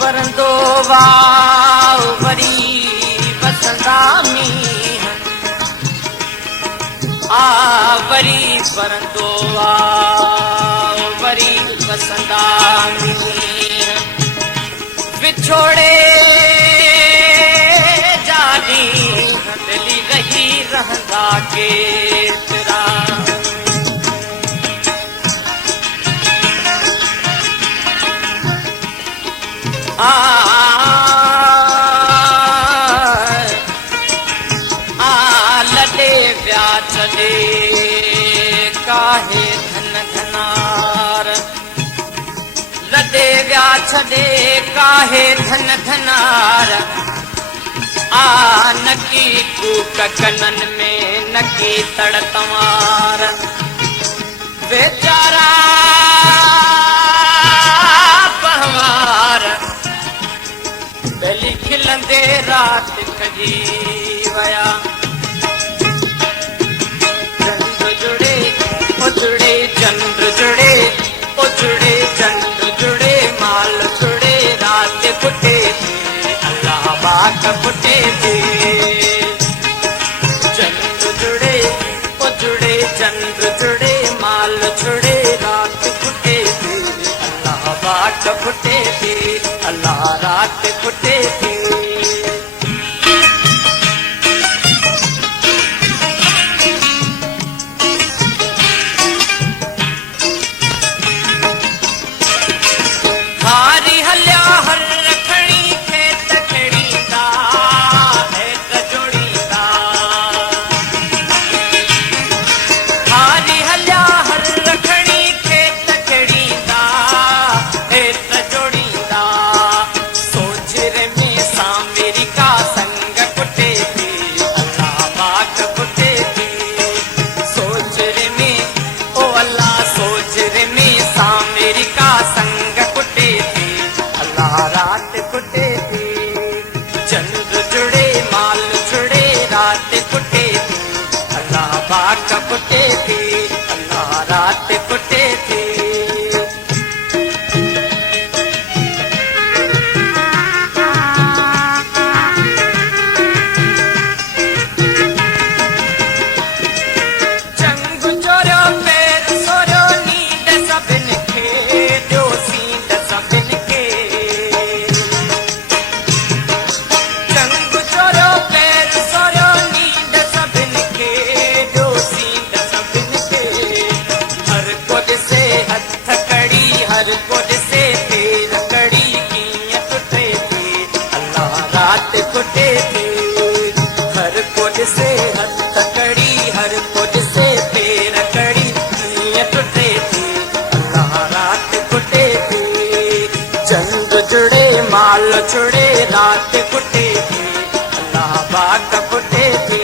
वरंदो वाव वरी बसंदा मींह वरी वरंदो वाव वरी बसंदा मींह विछोड़े जानी दिली रही रहंदा केतिरा लॾे विया छॾे काहे धन धनार लॾे विया छॾे काहे धन धनार नकी कूक कनन में नकी तड़ तवार बेचारा पहवार खिलंदे रात खजी वया चंद्र जुड़े उजड़े चंद्र जुड़े उजड़े चंद्र जुड़े माल जुड़े रात फुटे थे अल्लाह बात फुटे थे चंद्र जुड़े उजड़े चंद्र जुड़े माल जुड़े रात फुटे थे अल्लाह बात फुटे थे अल्लाह रात फुटे थे हारी हल्या हर रखणी खेत खेड़ींदा हेत जोड़ींदा हारी हल्या हर रखणी खेत खेड़ींदा हेत जोड़ींदा सोचरे में सामेरी का संग कुटे थी अल्लाह बात कुटे थी सोचरे में ओ अल्लाह सोचरे में सामेरी का संग कुटे थी अल्लाह रात कुटे थी चंद्र जुड़े माल जुड़े रात कुटे थी अल्लाह बात कुटे थी अल्लाह रात कुटे थी कुटे थी हर कुछ से हथ कड़ी हर कुछ से पैर कड़ी टुटे थी अल्लाह रात कुटे थी चंद्र जुड़े माल जुड़े रात कुटे थी अल्लाह बात कुटे थी